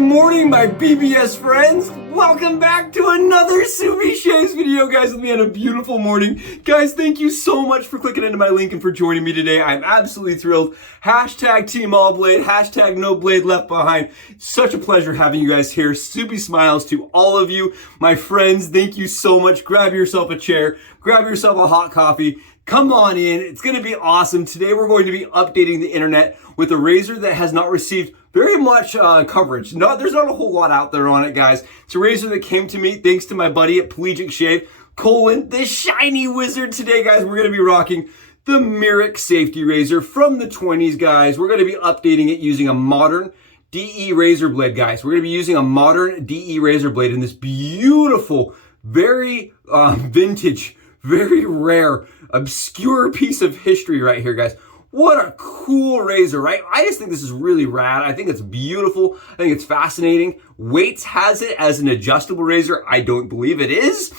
Good morning, my BBS friends. Welcome back to another Sous Vide Shaves video, guys, with me on a beautiful morning. Guys, thank you so much for clicking into my link and for joining me today. I'm absolutely thrilled. Hashtag Team All Blade, hashtag No Blade Left Behind. Such a pleasure having you guys here. Soupy smiles to all of you, my friends. Thank you so much. Grab yourself a chair, grab yourself a hot coffee. Come on in. It's going to be awesome. Today we're going to be updating the internet with a razor that has not received very much coverage. There's not a whole lot out there on it, guys. It's a razor that came to me thanks to my buddy at PELAGICSHAVE, Cullen, the shiny wizard. Today, guys, we're going to be rocking the Mirak safety razor from the 20s, guys. We're going to be updating it using a modern DE razor blade, guys. We're going to be using a modern DE razor blade in this beautiful, very vintage, very rare, obscure piece of history right here, guys. What a cool razor, right? I just think this is really rad. I think it's beautiful. I think it's fascinating. Weights has it as an adjustable razor. I don't believe it is.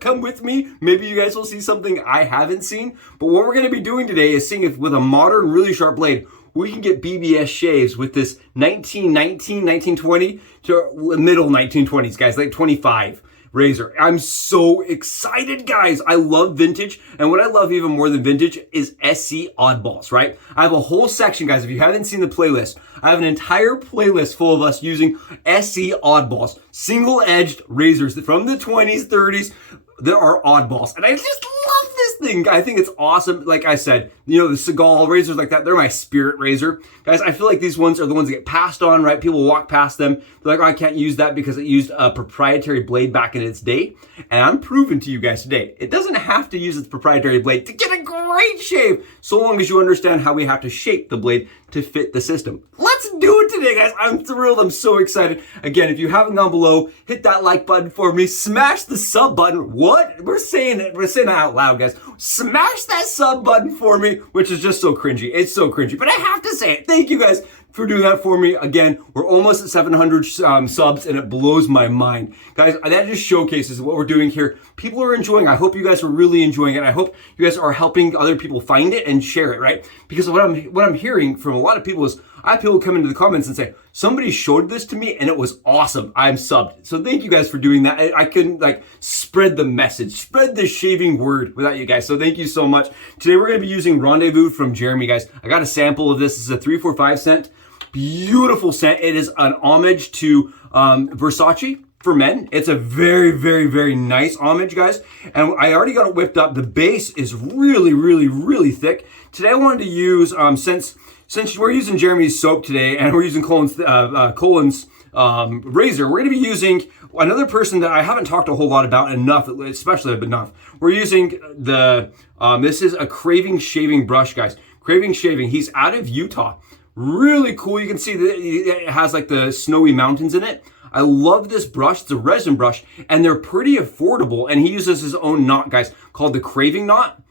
Come with me. Maybe you guys will see something I haven't seen. But what we're going to be doing today is seeing if with a modern, really sharp blade, we can get BBS shaves with this 1919, 1920 to middle 1920s, guys, like 25. Razor. I'm so excited, guys. I love vintage, and what I love even more than vintage is SC oddballs, right? I have a whole section, guys. If you haven't seen the playlist, I have an entire playlist full of us using SC oddballs, single-edged razors from the 20s, 30s. There are oddballs, and I just love this thing. I think it's awesome. Like I said, you know, the Seagal razors like that, they're my spirit razor. Guys, I feel like these ones are the ones that get passed on, right? People walk past them. They're like, oh, I can't use that because it used a proprietary blade back in its day. And I'm proving to you guys today, it doesn't have to use its proprietary blade to get a great shave, so long as you understand how we have to shape the blade to fit the system. Let's do it today, guys. I'm thrilled. I'm so excited. Again, if you haven't gone below, hit that like button for me. Smash the sub button. What? We're saying it. We're saying it out loud, guys. Smash that sub button for me, which is just so cringy. It's so cringy, but I have to say it. Thank you, guys, for doing that for me. Again, we're almost at 700 subs, and it blows my mind. Guys, that just showcases what we're doing here. People are enjoying it. I hope you guys are really enjoying it. I hope you guys are helping other people find it and share it, right? Because what I'm hearing from a lot of people is, I have people come into the comments and say, somebody showed this to me and it was awesome. I'm subbed. So thank you guys for doing that. I couldn't spread the message, spread the shaving word without you guys. So thank you so much. Today we're going to be using Rendezvous from Jeremy, guys. I got a sample of this. This is a 345 scent. Beautiful scent. It is an homage to Versace for men. It's a very, very, very nice homage, guys. And I already got it whipped up. The base is really, really, really thick. Today I wanted to use, since we're using Jeremy's soap today and we're using Cullen's razor, we're going to be using another person that I haven't talked a whole lot about enough, especially enough. We're using this is a Craving shaving brush, guys. Craving shaving. He's out of Utah. Really cool. You can see that it has like the snowy mountains in it. I love this brush. It's a resin brush, and they're pretty affordable. And he uses his own knot, guys, called the Craving knot.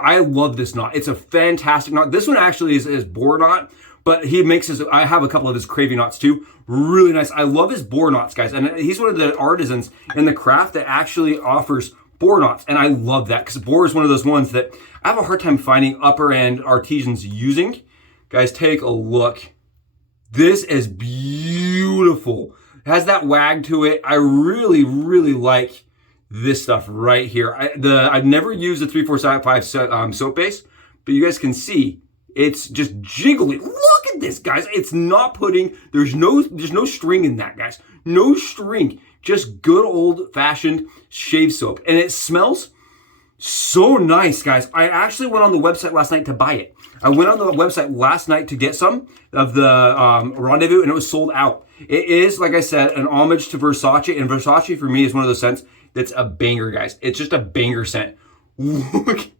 I love this knot. It's a fantastic knot. This one actually is Boar knot, but he makes his, I have a couple of his Craving knots too. Really nice. I love his Boar knots, guys. And he's one of the artisans in the craft that actually offers Boar knots. And I love that because Boar is one of those ones that I have a hard time finding upper end artisans using. Guys, take a look. This is beautiful. It has that wag to it. I really, really like this stuff right here. I've never used a 345 soap base, but you guys can see it's just jiggly. Look at this, guys. It's not putting, there's no string in that, guys. No string. Just good old fashioned shave soap. And it smells so nice, guys. I actually went on the website last night to buy it. I went on the website last night to get some of the Rendezvous, and it was sold out. It is, like I said, an homage to Versace, and Versace for me is one of those scents that's a banger, guys. It's just a banger scent. Look.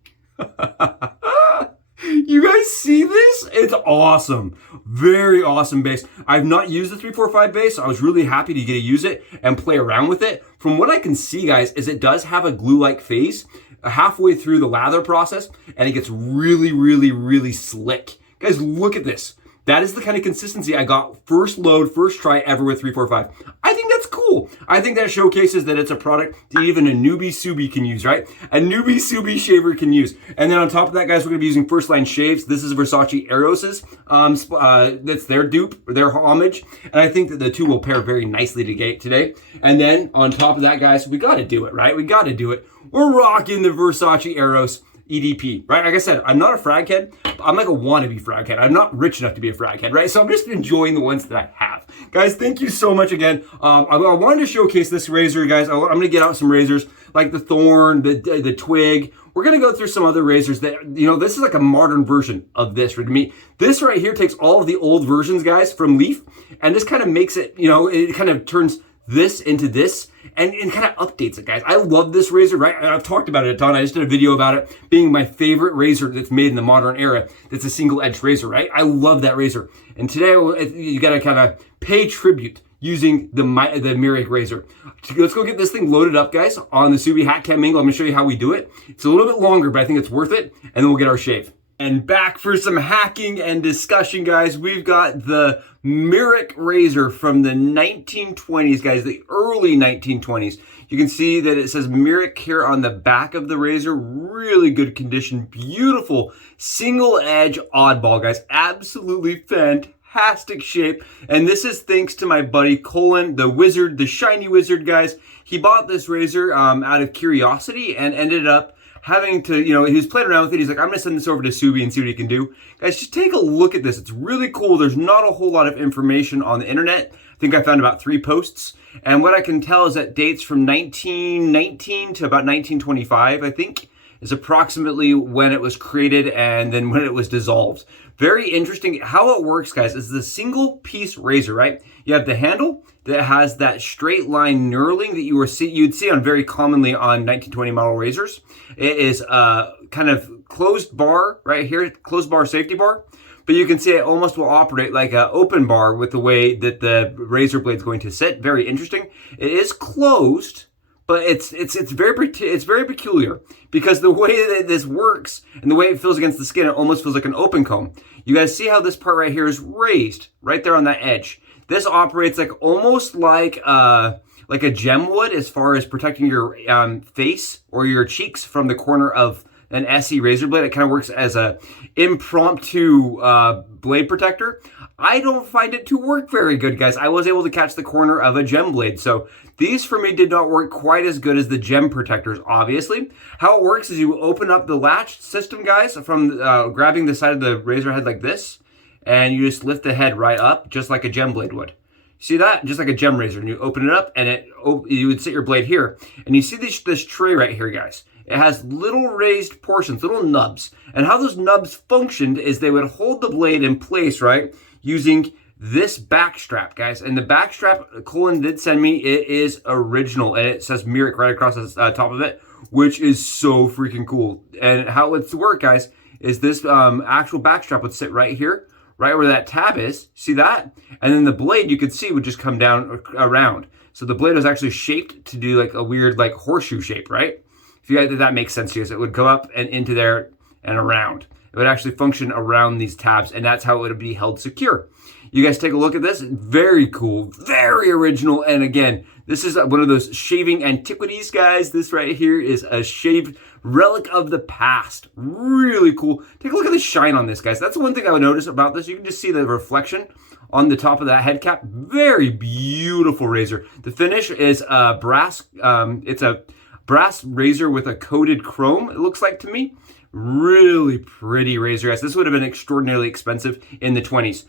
You guys see this? It's awesome. Very awesome base. I've not used the 345 base. So I was really happy to get to use it and play around with it. From what I can see, guys, is it does have a glue-like phase halfway through the lather process, and it gets really, really, really slick. Guys, look at this. That is the kind of consistency I got first load, first try ever with 345. I think that's cool. cool. I think that showcases that it's a product that even a newbie Subi can use, right? A newbie Subi shaver can use. And then on top of that, guys, we're gonna be using First Line Shaves. This is Versace Eros's. That's their dupe, their homage. And I think that the two will pair very nicely today. And then on top of that, guys, we gotta do it, right? We gotta do it. We're rocking the Versace Eros EDP, right? Like I said, I'm not a frag head. I'm like a wannabe frag head. I'm not rich enough to be a frag head, right? So I'm just enjoying the ones that I have. Guys, thank you so much again. I wanted to showcase this razor, guys. I'm gonna get out some razors like the Thorn, the Twig. We're gonna go through some other razors that, you know, this is like a modern version of this for me. This right here takes all of the old versions, guys, from Leaf, and this kind of makes it, you know, it kind of turns this into this and kind of updates it, guys. I love this razor, right? I've talked about it a ton. I just did a video about it being my favorite razor that's made in the modern era. That's a single edge razor, right? I love that razor. And today you gotta kind of pay tribute using the Mirak razor. Let's go get this thing loaded up, guys, on the Subi Hat Cam Mingle. I'm gonna show you how we do it. It's a little bit longer, but I think it's worth it. And then we'll get our shave. And back for some hacking and discussion, guys. We've got the Mirak razor from the 1920s, guys, the early 1920s. You can see that it says Mirak here on the back of the razor. Really good condition, beautiful single edge oddball, guys. Absolutely fantastic shape. And this is thanks to my buddy Cullen, the wizard, the shiny wizard, guys. He bought this razor out of curiosity and ended up having to, you know, he was playing around with it. He's like, I'm gonna send this over to Subi and see what he can do. Guys, just take a look at this. It's really cool. There's not a whole lot of information on the internet. I think I found about 3 posts. And what I can tell is that dates from 1919 to about 1925, I think, is approximately when it was created and then when it was dissolved. Very interesting. How it works, guys, is the single piece razor, right? You have the handle that has that straight line knurling that you'd see on very commonly on 1920 model razors. It is kind of closed bar right here, closed bar safety bar. But you can see it almost will operate like an open bar with the way that the razor blade is going to sit. Very interesting. It is closed, but it's very peculiar because the way that this works and the way it feels against the skin, it almost feels like an open comb. You guys see how this part right here is raised right there on that edge. This operates like almost like a gem would as far as protecting your face or your cheeks from the corner of an SE razor blade. It kind of works as a impromptu blade protector. I don't find it to work very good, guys. I was able to catch the corner of a gem blade. So these for me did not work quite as good as the gem protectors, obviously. How it works is you open up the latch system, guys, from grabbing the side of the razor head like this, and you just lift the head right up, just like a gem blade would. See that? Just like a gem razor. And you open it up, and you would sit your blade here. And you see this tray right here, guys. It has little raised portions, little nubs. And how those nubs functioned is they would hold the blade in place, right, using this back strap, guys. And the back strap, Cullen did send me, it is original. And it says Mirak right across the top of it, which is so freaking cool. And how it would work, guys, is this actual back strap would sit right here, right where that tab is. See that? And then the blade, you could see, would just come down around. So the blade was actually shaped to do like a weird like horseshoe shape, right? If you guys, that makes sense to you. So it would go up and into there and around. It would actually function around these tabs, and that's how it would be held secure. You guys take a look at this. Very cool, very original. And again, this is one of those shaving antiquities, guys. This right here is a shaved relic of the past. Really cool. Take a look at the shine on this, guys. That's the one thing I would notice about this. You can just see the reflection on the top of that head cap. Very beautiful razor. The finish is brass. It's a brass razor with a coated chrome, it looks like to me. Really pretty razor, guys. This would have been extraordinarily expensive in the 20s.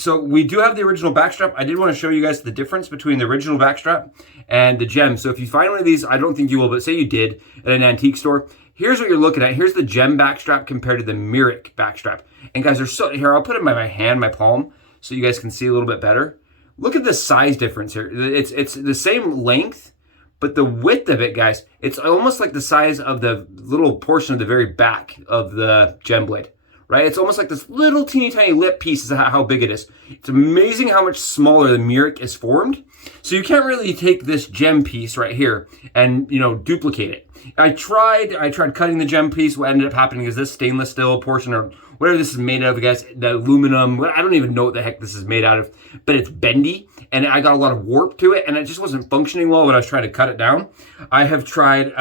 So we do have the original backstrap. I did want to show you guys the difference between the original backstrap and the gem. So if you find one of these, I don't think you will, but say you did at an antique store, here's what you're looking at. Here's the gem backstrap compared to the Mirak backstrap. And guys, they're so, here, I'll put it in my hand, my palm, so you guys can see a little bit better. Look at the size difference here. It's the same length, but the width of it, guys, it's almost like the size of the little portion of the very back of the gem blade, right? It's almost like this little teeny tiny lip piece is how big it is. It's amazing how much smaller the Mirak is formed. So you can't really take this gem piece right here and, you know, duplicate it. I tried cutting the gem piece. What ended up happening is this stainless steel portion, or whatever this is made out of, guys, the aluminum, I don't even know what the heck this is made out of, but it's bendy, and I got a lot of warp to it, and it just wasn't functioning well when I was trying to cut it down. I have tried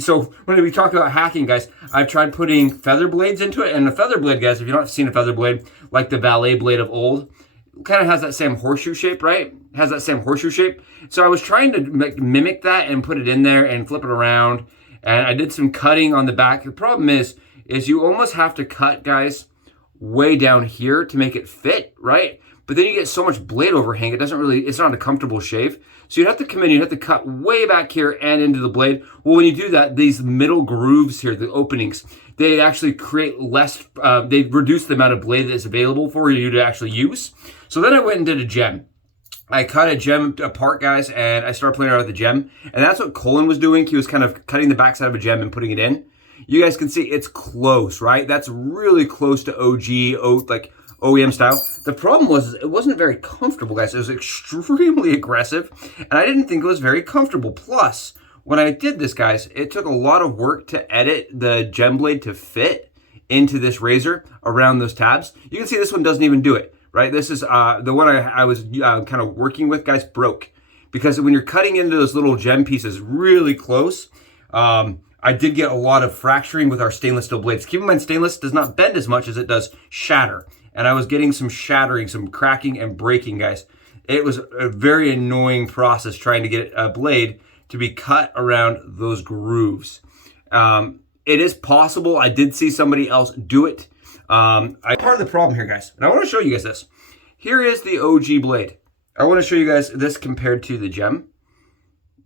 so when we talk about hacking, guys, I've tried putting feather blades into it, and the feather blade, guys, if you've not seen a feather blade, like the valet blade of old, kind of has that same horseshoe shape, right? It has that same horseshoe shape. So I was trying to mimic that and put it in there and flip it around. And I did some cutting on the back. The problem is you almost have to cut, guys, way down here to make it fit, right? But then you get so much blade overhang, it's not a comfortable shave. So you'd have to come in, you'd have to cut way back here and into the blade. Well, when you do that, these middle grooves here, the openings, they actually create less, they reduce the amount of blade that's available for you to actually use. So then I went and did a gem. I cut a gem apart, guys, and I started playing around with the gem. And that's what Cullen was doing. He was kind of cutting the backside of a gem and putting it in. You guys can see it's close, right? That's really close to OG, like OEM style. The problem was it wasn't very comfortable, guys. It was extremely aggressive, and I didn't think it was very comfortable. Plus, when I did this, guys, it took a lot of work to edit the gem blade to fit into this razor around those tabs. You can see this one doesn't even do it, right? This is the one I was kind of working with, guys, broke. Because when you're cutting into those little gem pieces really close, I did get a lot of fracturing with our stainless steel blades. Keep in mind, stainless does not bend as much as it does shatter. And I was getting some shattering, some cracking and breaking, guys. It was a very annoying process trying to get a blade to be cut around those grooves. It is possible. I did see somebody else do it. Part of the problem here, guys, and I want to show you guys this. Here is the OG blade. I want to show you guys this compared to the gem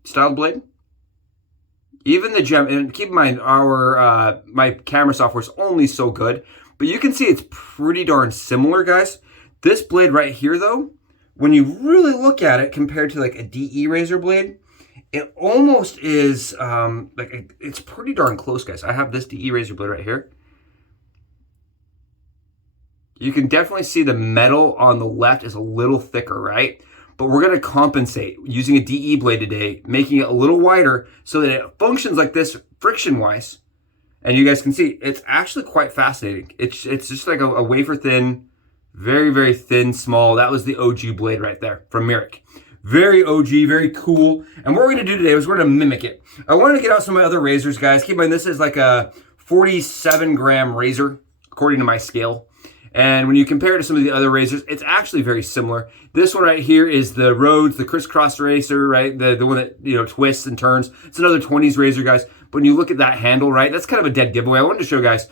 style blade. Even the gem, and keep in mind, my camera software is only so good, but you can see it's pretty darn similar, guys. This blade right here, though, when you really look at it compared to like a DE razor blade, it almost is, it's pretty darn close, guys. I have this DE razor blade right here. You can definitely see the metal on the left is a little thicker, right? But we're gonna compensate using a DE blade today, making it a little wider so that it functions like this friction-wise. And you guys can see, it's actually quite fascinating. It's just like a wafer thin, very, very thin, small. That was the OG blade right there from Mirak. Very OG, very cool. And what we're gonna do today is we're gonna mimic it. I wanted to get out some of my other razors, guys. Keep in mind, this is like a 47-gram razor, according to my scale. And when you compare it to some of the other razors, it's actually very similar. This one right here is the Rhodes, the crisscross razor, right? The one that, you know, twists and turns. It's another 20s razor, guys. But when you look at that handle, right, that's kind of a dead giveaway. I wanted to show you guys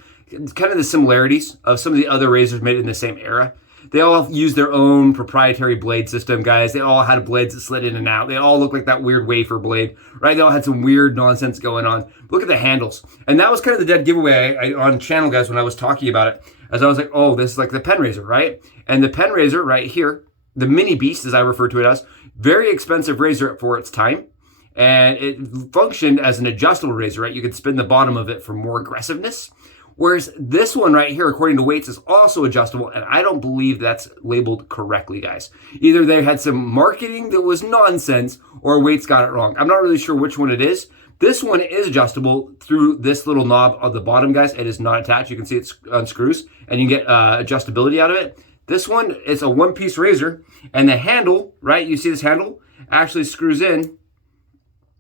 kind of the similarities of some of the other razors made in the same era. They all use their own proprietary blade system, guys. They all had blades that slid in and out. They all look like that weird wafer blade, right? They all had some weird nonsense going on. Look at the handles. And that was kind of the dead giveaway on channel, guys, when I was talking about it. As I was like, oh, this is like the pen razor, right? And the pen razor right here, the mini beast, as I refer to it as, very expensive razor for its time. And it functioned as an adjustable razor, right? You could spin the bottom of it for more aggressiveness. Whereas this one right here, according to weights, is also adjustable, and I don't believe that's labeled correctly, guys. Either they had some marketing that was nonsense, or weights got it wrong. I'm not really sure which one it is. This one is adjustable through this little knob on the bottom, guys. It is not attached. You can see it unscrews, and you can get adjustability out of it. This one is a one-piece razor, and the handle, right, you see this handle, actually screws in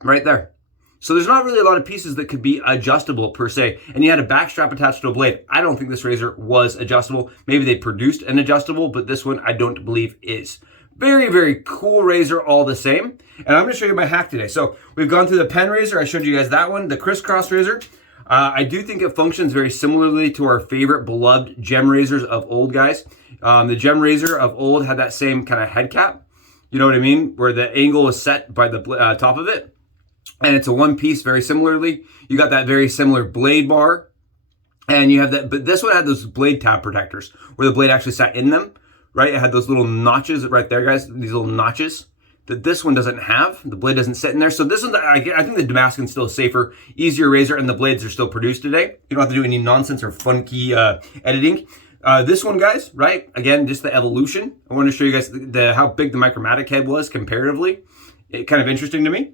right there. So there's not really a lot of pieces that could be adjustable per se. And you had a back strap attached to a blade. I don't think this razor was adjustable. Maybe they produced an adjustable, but this one I don't believe is. Very, very cool razor all the same. And I'm gonna show you my hack today. So we've gone through the pen razor. I showed you guys that one, the crisscross razor. I do think it functions very similarly to our favorite beloved gem razors of old, guys. The gem razor of old had that same kind of head cap. You know what I mean? Where the angle is set by the top of it. And it's a one piece very similarly. You got that very similar blade bar. And you have that, but this one had those blade tab protectors where the blade actually sat in them, right? It had those little notches right there, guys. These little notches that this one doesn't have. The blade doesn't sit in there. So this one, I think the Damascus still a safer, easier razor, and the blades are still produced today. You don't have to do any nonsense or funky editing. This one, guys, right? Again, just the evolution. I want to show you guys how big the micromatic head was comparatively. Kind of interesting to me.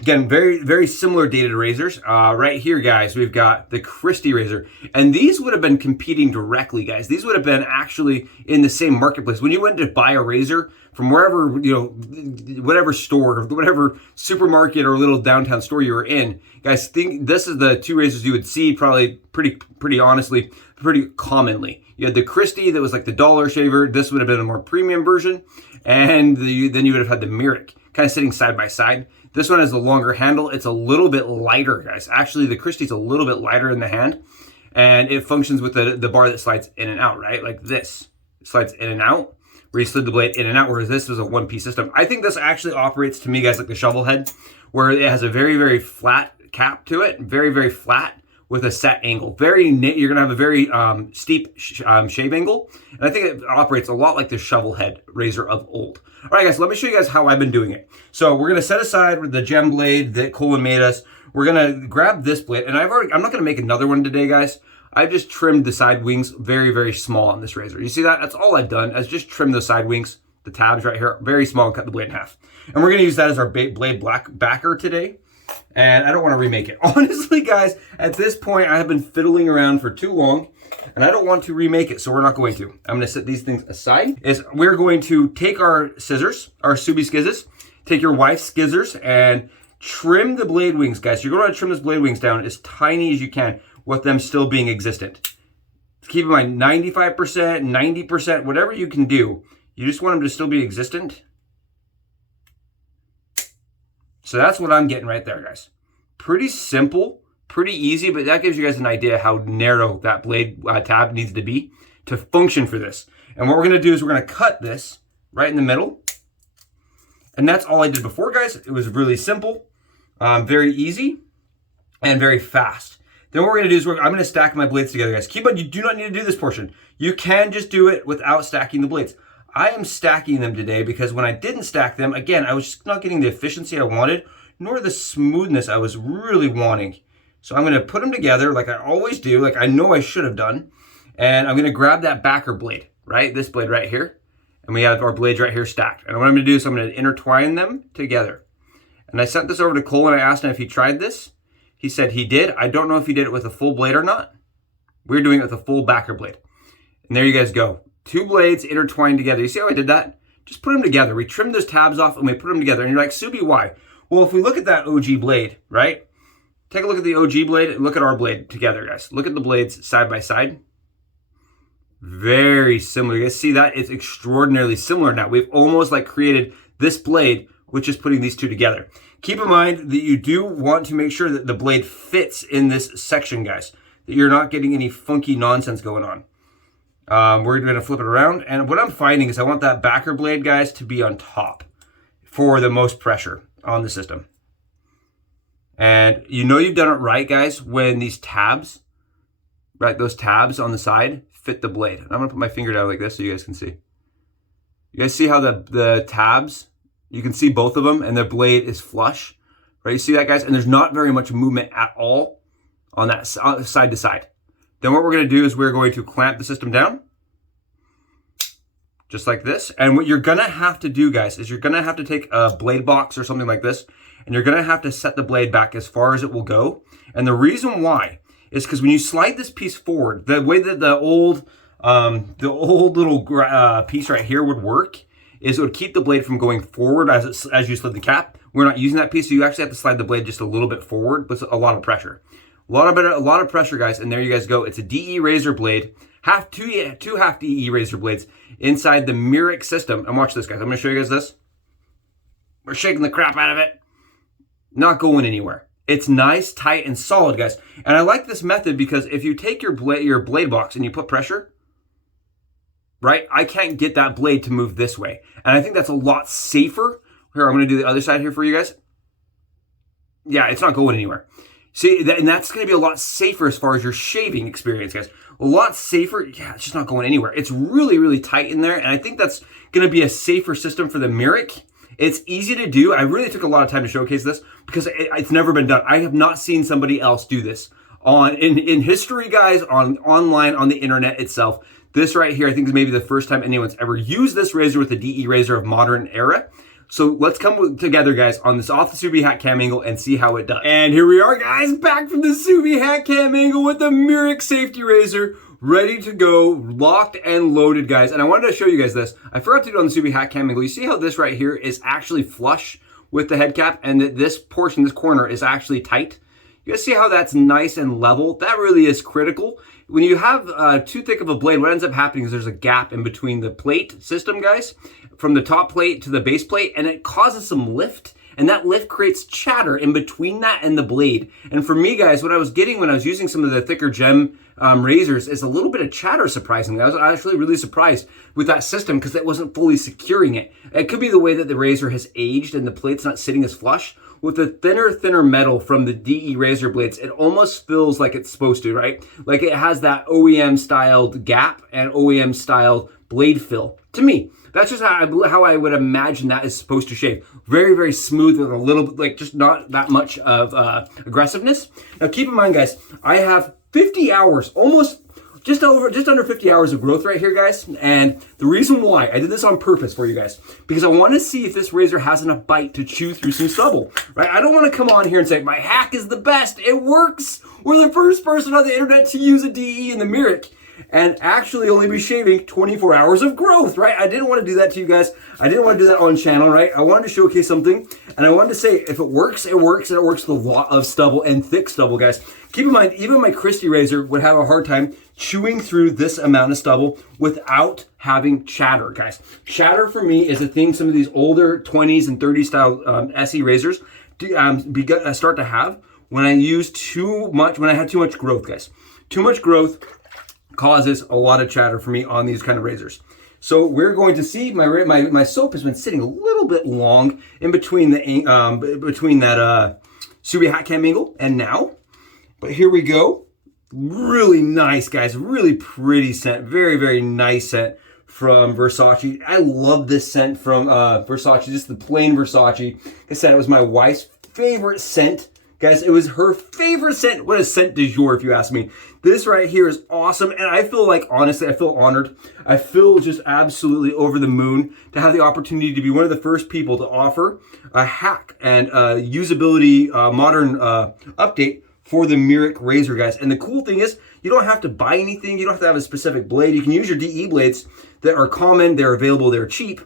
Again, very, very similar dated razors. Right here, guys, we've got the Christie razor. And these would have been competing directly, guys. These would have been actually in the same marketplace. When you went to buy a razor from wherever, you know, whatever store, whatever supermarket or little downtown store you were in, guys, think this is the two razors you would see probably pretty honestly, pretty commonly. You had the Christie that was like the dollar shaver. This would have been a more premium version. And then you would have had the Mirak kind of sitting side by side. This one has a longer handle. It's a little bit lighter, guys. Actually, the Christie's a little bit lighter in the hand, and it functions with the bar that slides in and out, right? Like this. It slides in and out, where you slid the blade in and out, whereas this was a one-piece system. I think this actually operates, to me, guys, like the shovel head, where it has a very, very flat cap to it, very, very flat with a set angle. You're going to have a very steep shave angle, and I think it operates a lot like the shovel head razor of old. All right, guys, let me show you guys how I've been doing it. So we're going to set aside the gem blade that Cullen made us. We're going to grab this blade, and I'm not going to make another one today, guys. I've just trimmed the side wings very, very small on this razor. You see that? That's all I've done. I've just trimmed the side wings, the tabs right here, very small, and cut the blade in half. And we're going to use that as our blade backer today. And I don't want to remake it. Honestly, guys, at this point, I have been fiddling around for too long, and I don't want to remake it, so we're not going to. I'm going to set these things aside. We're going to take our scissors, our Subi skizzes, take your wife's scissors, and trim the blade wings, guys. You're going to trim those blade wings down as tiny as you can, with them still being existent. Keep in mind, 95%, 90%, whatever you can do, you just want them to still be existent. So that's what I'm getting right there, guys. Pretty simple, pretty easy, but that gives you guys an idea how narrow that blade tab needs to be to function for this. And what we're going to do is we're going to cut this right in the middle. And that's all I did before, guys. It was really simple, very easy, and very fast. Then what we're going to do is I'm going to stack my blades together, guys. Keep on, you do not need to do this portion. You can just do it without stacking the blades. I am stacking them today because when I didn't stack them, again, I was just not getting the efficiency I wanted, nor the smoothness I was really wanting. So I'm going to put them together like I always do, like I know I should have done. And I'm going to grab that backer blade, right? This blade right here. And we have our blades right here stacked. And what I'm going to do is I'm going to intertwine them together. And I sent this over to Cole and I asked him if he tried this. He said he did. I don't know if he did it with a full blade or not. We're doing it with a full backer blade. And there you guys go. Two blades intertwined together. You see how I did that? Just put them together. We trimmed those tabs off and we put them together. And you're like, Subi, why? Well, if we look at that OG blade, right? Take a look at the OG blade and look at our blade together, guys. Look at the blades side by side. Very similar. You guys see that? It's extraordinarily similar now. We've almost like created this blade, which is putting these two together. Keep in mind that you do want to make sure that the blade fits in this section, guys. That you're not getting any funky nonsense going on. We're going to flip it around. And what I'm finding is I want that backer blade, guys, to be on top for the most pressure on the system. And you know you've done it right, guys, when these tabs, right, those tabs on the side fit the blade. And I'm going to put my finger down like this so you guys can see. You guys see how the tabs, you can see both of them and the blade is flush, right? You see that, guys? And there's not very much movement at all on that side to side. Then what we're going to do is we're going to clamp the system down, just like this. And what you're going to have to do, guys, is you're going to have to take a blade box or something like this, and you're going to have to set the blade back as far as it will go. And the reason why is because when you slide this piece forward, the way that the old little piece right here would work is it would keep the blade from going forward as you slid the cap. We're not using that piece, so you actually have to slide the blade just a little bit forward, but a lot of pressure. A lot of pressure, guys, and there you guys go. It's a DE razor blade, two half DE razor blades inside the Mirak system. And watch this, guys. I'm going to show you guys this. We're shaking the crap out of it. Not going anywhere. It's nice, tight, and solid, guys. And I like this method because if you take your blade box and you put pressure, right, I can't get that blade to move this way. And I think that's a lot safer. Here, I'm going to do the other side here for you guys. Yeah, it's not going anywhere. See, and that's going to be a lot safer as far as your shaving experience, guys. A lot safer. Yeah, it's just not going anywhere. It's really, really tight in there, and I think that's going to be a safer system for the Mirak. It's easy to do. I really took a lot of time to showcase this because it's never been done. I have not seen somebody else do this in history, guys, online, on the internet itself. This right here, I think, is maybe the first time anyone's ever used this razor with a DE razor of modern era. So let's come together, guys, on this off the Subi hat cam angle and see how it does. And here we are, guys, back from the Subi hat cam angle with the Mirak safety razor, ready to go, locked and loaded, guys. And I wanted to show you guys this. I forgot to do it on the Subi hat cam angle. You see how this right here is actually flush with the head cap, and that this portion, this corner, is actually tight? You guys see how that's nice and level? That really is critical. When you have too thick of a blade, what ends up happening is there's a gap in between the plate system, guys, from the top plate to the base plate, and it causes some lift, and that lift creates chatter in between that and the blade. And for me, guys, what I was getting when I was using some of the thicker gem razors is a little bit of chatter, surprisingly. I was actually really surprised with that system because it wasn't fully securing it. It could be the way that the razor has aged and the plate's not sitting as flush. With the thinner metal from the DE razor blades, it almost feels like it's supposed to, right? Like it has that OEM styled gap and OEM styled blade fill. To me, that's just how I would imagine that is supposed to shave. Very, very smooth with a little bit, like just not that much of aggressiveness. Now keep in mind, guys, I have 50 hours, almost just under 50 hours of growth right here, guys. And the reason why I did this on purpose for you guys, because I want to see if this razor has enough bite to chew through some stubble, right? I don't want to come on here and say my hack is the best. It works. We're the first person on the internet to use a DE in the Mirak and actually only be shaving 24 hours of growth, right? I didn't want to do that to you guys. I didn't want to do that on channel, right? I wanted to showcase something, and I wanted to say if it works, it works, and it works with a lot of stubble and thick stubble, guys. Keep in mind, even my Christie razor would have a hard time chewing through this amount of stubble without having chatter, guys. Chatter for me is a thing some of these older 20s and 30s style SE razors start to have when I use too much, when I had too much growth, guys. Too much growth causes a lot of chatter for me on these kind of razors. So we're going to see my soap has been sitting a little bit long in between the between that Subi hat cam angle and now. But here we go. Really nice, guys. Really pretty scent. Very, very nice scent from Versace. I love this scent from Versace, just the plain Versace. Like I said, it was my wife's favorite scent. Guys, it was her favorite scent. What a scent du jour, if you ask me. This right here is awesome, and I feel like, honestly, I feel honored. I feel just absolutely over the moon to have the opportunity to be one of the first people to offer a hack and usability modern update for the Mirak razor, guys. And the cool thing is, you don't have to buy anything. You don't have to have a specific blade. You can use your DE blades that are common, they're available, they're cheap,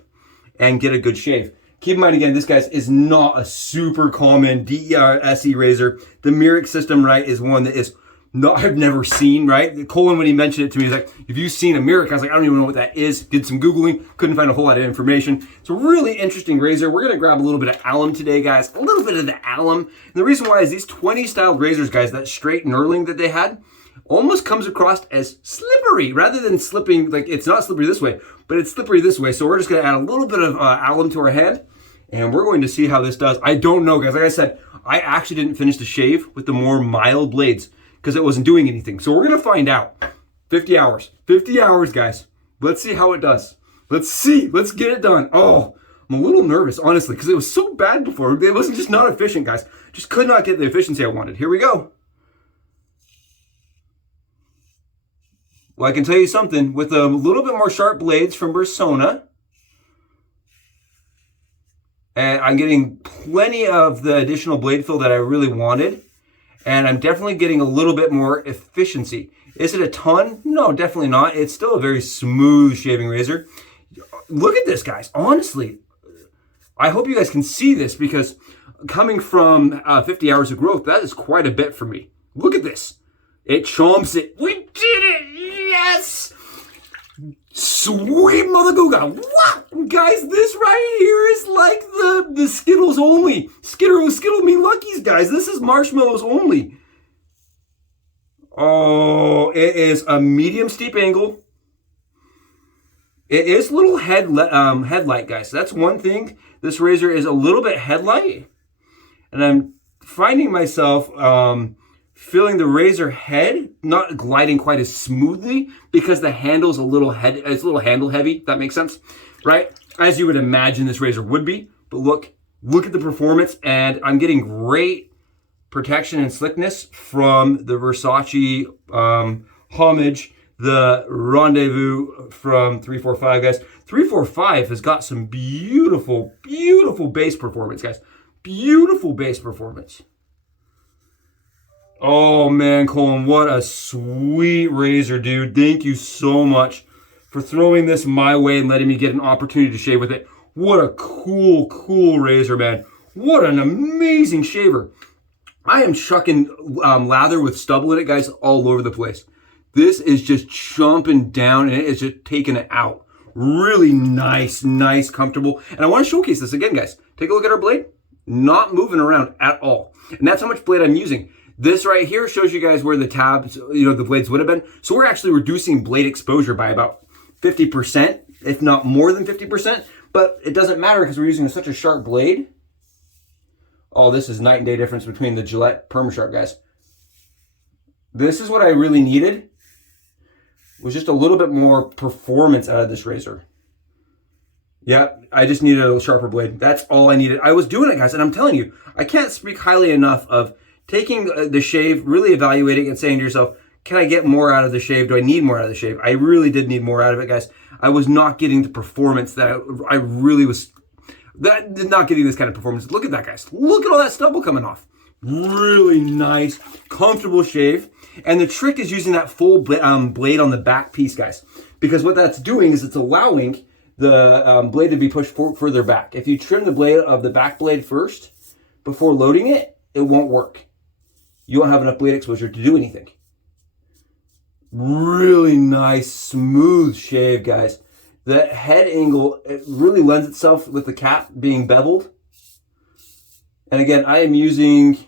and get a good shave. Keep in mind, again, this, guys, is not a super common DER SE razor. The Mirak system, right, is one that is not, I've never seen, right? Cullen, when he mentioned it to me, he's like, have you seen a Mirak? I was like, I don't even know what that is. Did some Googling, couldn't find a whole lot of information. It's a really interesting razor. We're gonna grab a little bit of alum today, guys. A little bit of the alum. And the reason why is these 20 styled razors, guys, that straight knurling that they had, almost comes across as slippery rather than slipping. Like, it's not slippery this way, but it's slippery this way. So we're just gonna add a little bit of alum to our hand, and we're going to see how this does. I don't know, guys. Like I said, I actually didn't finish the shave with the more mild blades because it wasn't doing anything. So we're gonna find out. 50 hours, guys. Let's see how it does. Let's see, let's get it done. Oh, I'm a little nervous, honestly, because it was so bad before. It wasn't just not efficient, guys. Just could not get the efficiency I wanted. Here we go. Well, I can tell you something, with a little bit more sharp blades from Persona, and I'm getting plenty of the additional blade fill that I really wanted, and I'm definitely getting a little bit more efficiency. Is it a ton? No, definitely not. It's still a very smooth shaving razor. Look at this, guys. Honestly, I hope you guys can see this, because coming from 50 hours of growth, that is quite a bit for me. Look at this. It chomps it. We did it! Yes! Sweet mother googa. What? Guys, this right here is like the Skittles only. Skittle me Luckies, guys. This is marshmallows only. Oh, it is a medium steep angle. It is a little headlight, guys. That's one thing. This razor is a little bit headlight. And I'm finding myself feeling the razor head not gliding quite as smoothly because the handle's it's a little handle heavy, if that makes sense, right? As you would imagine this razor would be. But look at the performance, and I'm getting great protection and slickness from the Versace homage the Rendezvous from 345, guys. 345 has got some beautiful, beautiful bass performance, guys. Beautiful bass performance. Oh man, Cullen, what a sweet razor, dude. Thank you so much for throwing this my way and letting me get an opportunity to shave with it. What a cool, cool razor, man. What an amazing shaver. I am chucking lather with stubble in it, guys, all over the place. This is just chomping down and it is just taking it out. Really nice, nice, comfortable. And I want to showcase this again, guys. Take a look at our blade. Not moving around at all. And that's how much blade I'm using. This right here shows you guys where the tabs, the blades would have been. So we're actually reducing blade exposure by about 50%, if not more than 50%. But it doesn't matter because we're using such a sharp blade. Oh, this is night and day difference between the Gillette PermaSharp, guys. This is what I really needed. Was just a little bit more performance out of this razor. Yeah, I just needed a sharper blade. That's all I needed. I was doing it, guys, and I'm telling you, I can't speak highly enough of taking the shave, really evaluating and saying to yourself, can I get more out of the shave? Do I need more out of the shave? I really did need more out of it, guys. I was not getting the performance that I really was, not getting this kind of performance. Look at that, guys. Look at all that stubble coming off. Really nice, comfortable shave. And the trick is using that full blade on the back piece, guys. Because what that's doing is it's allowing the blade to be pushed further back. If you trim the blade of the back blade first, before loading it, it won't work. You won't have enough blade exposure to do anything. Really nice, smooth shave, guys. The head angle, it really lends itself with the cap being beveled. And again, I am using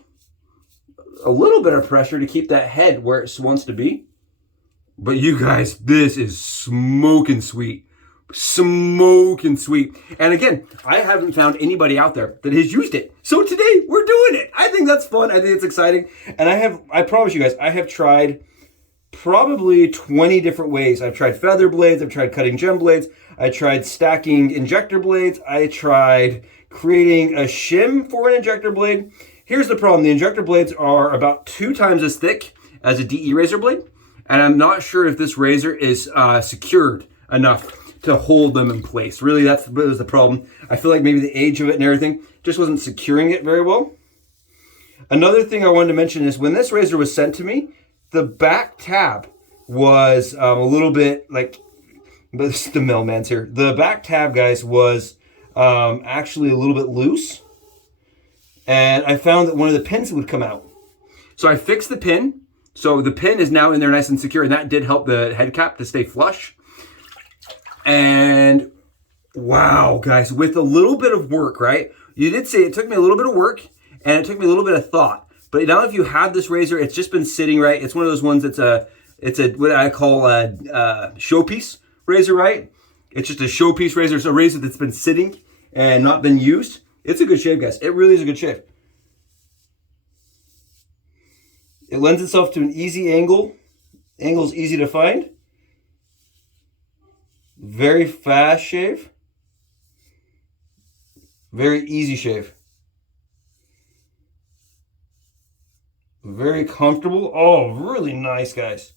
a little bit of pressure to keep that head where it wants to be. But you guys, this is smoking sweet. Smoking sweet. And again, I haven't found anybody out there that has used it. So today we're doing it. I think that's fun. I think it's exciting. And I promise you guys, I have tried probably 20 different ways. I've tried feather blades. I've tried cutting gem blades. I tried stacking injector blades. I tried creating a shim for an injector blade. Here's the problem. The injector blades are about 2 times as thick as a DE razor blade. And I'm not sure if this razor is secured enough to hold them in place. Really, that was the problem. I feel like maybe the age of it and everything just wasn't securing it very well. Another thing I wanted to mention is when this razor was sent to me, the back tab was a little bit like, but this is the mailman's here. The back tab, guys, was actually a little bit loose. And I found that one of the pins would come out. So I fixed the pin. So the pin is now in there nice and secure, and that did help the head cap to stay flush. And wow, guys, with a little bit of work, right? You did say it took me a little bit of work and it took me a little bit of thought. But now if you have this razor, it's just been sitting, right? It's one of those ones that's it's a what I call a showpiece razor, right? It's just a showpiece razor. It's a razor that's been sitting and not been used. It's a good shave, guys. It really is a good shave. It lends itself to an easy angle. Angle's easy to find. Very fast shave. Very easy shave. Very comfortable. Oh, really nice, guys.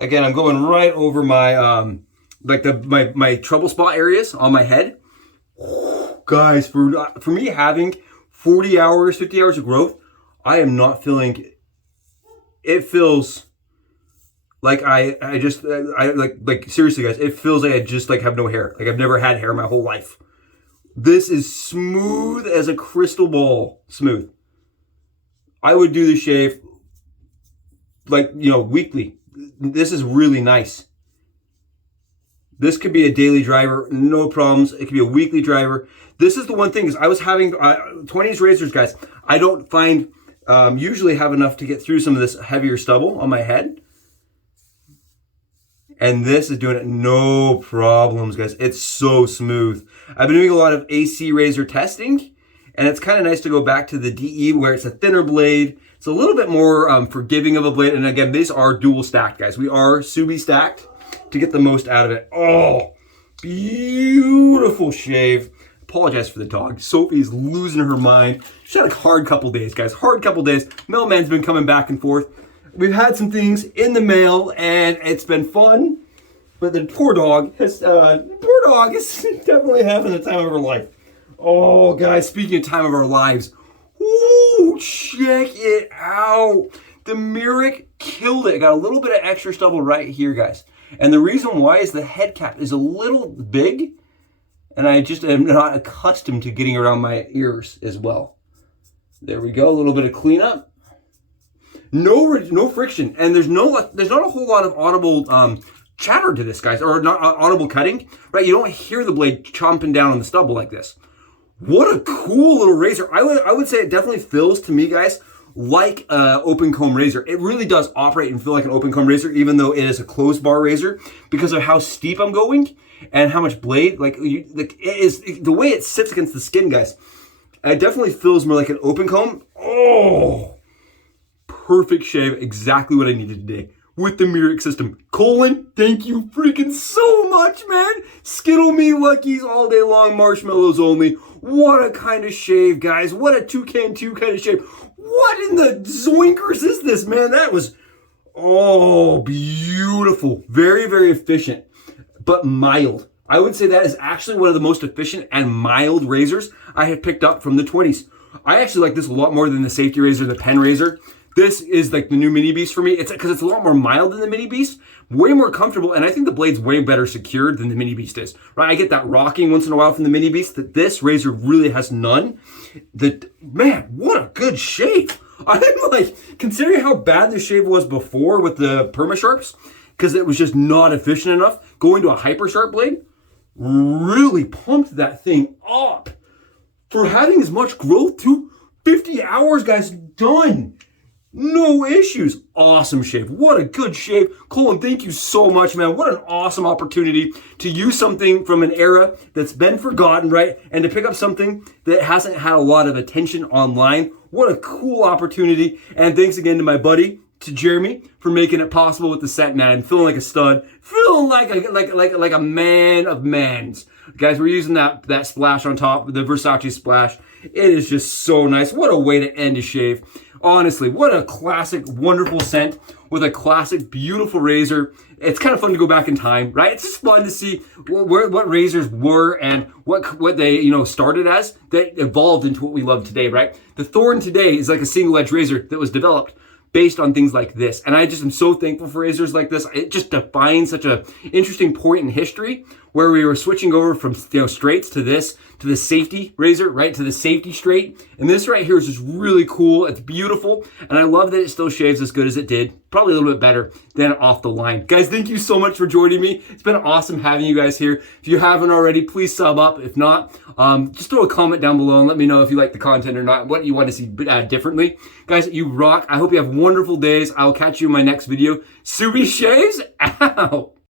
Again, I'm going right over my my trouble spot areas on my head. Guys, for me having 40 hours, 50 hours of growth, I am not feeling, it feels like like seriously, guys, it feels like I just like have no hair. Like I've never had hair my whole life. This is smooth as a crystal ball smooth. I would do the shave like, weekly. This is really nice. This could be a daily driver, no problems. It could be a weekly driver. This is the one thing is I was having 20s razors, guys. I don't find usually have enough to get through some of this heavier stubble on my head. And this is doing it no problems, guys. It's so smooth. I've been doing a lot of AC razor testing, and it's kind of nice to go back to the DE where it's a thinner blade. It's a little bit more forgiving of a blade. And again, these are dual stacked, guys. We are Subi stacked to get the most out of it. Oh, beautiful shave. Apologize for the dog. Sophie's losing her mind. She had a hard couple days, guys. Hard couple days. Mailman's been coming back and forth. we've had some things in the mail and it's been fun. But the poor dog is definitely having the time of her life. Oh, guys, speaking of time of our lives, ooh, check it out. The Mirak killed it. Got a little bit of extra stubble right here, guys. And the reason why is the head cap is a little big, and I just am not accustomed to getting around my ears as well. There we go, a little bit of cleanup. No friction, and there's not a whole lot of audible chatter to this, guys, or not audible cutting, right? You don't hear the blade chomping down on the stubble like this. What a cool little razor. I would say it definitely feels to me, guys, like an open comb razor. It really does operate and feel like an open comb razor, even though it is a closed bar razor, because of how steep I'm going and how much blade, it is, the way it sits against the skin, guys. It definitely feels more like an open comb. Oh, perfect shave, exactly what I needed today with the Mirak system. Cullen, thank you freaking so much, man. Skittle me luckies all day long, marshmallows only. What a kind of shave, guys. What a 2-can-2 kind of shave. What in the zoinkers is this, man? That was, oh, beautiful. Very, very efficient, but mild. I would say that is actually one of the most efficient and mild razors I have picked up from the 20s. I actually like this a lot more than the safety razor, the pen razor. This is like the new Mini Beast for me. It's because it's a lot more mild than the Mini Beast, way more comfortable, and I think the blade's way better secured than the Mini Beast is. Right? I get that rocking once in a while from the Mini Beast. That this razor really has none. Man, what a good shave! I'm like, considering how bad the shave was before with the Perma Sharps, because it was just not efficient enough. Going to a hyper sharp blade really pumped that thing up for having as much growth too. 50 hours, guys, done. No issues. Awesome shave. What a good shave. Cullen, thank you so much, man. What an awesome opportunity to use something from an era that's been forgotten, right? And to pick up something that hasn't had a lot of attention online. What a cool opportunity. And thanks again to my buddy, to Jeremy, for making it possible with the set, man. I'm feeling like a stud. Feeling like a man of mans. Guys, we're using that splash on top, the Versace splash. It is just so nice. What a way to end a shave. Honestly, what a classic, wonderful scent with a classic, beautiful razor. It's kind of fun to go back in time, right? It's just fun to see what razors were and what they started as, that evolved into what we love today, right? The Thorn today is like a single edge razor that was developed based on things like this. And I just am so thankful for razors like this. It just defines such a interesting point in history where we were switching over from straights to this, to the safety razor, right? To the safety straight. And this right here is just really cool. It's beautiful. And I love that it still shaves as good as it did. Probably a little bit better than off the line. Guys, thank you so much for joining me. It's been awesome having you guys here. If you haven't already, please sub up. If not, just throw a comment down below and let me know if you like the content or not, what you want to see differently. Guys, you rock. I hope you have wonderful days. I'll catch you in my next video. Subi Shaves out.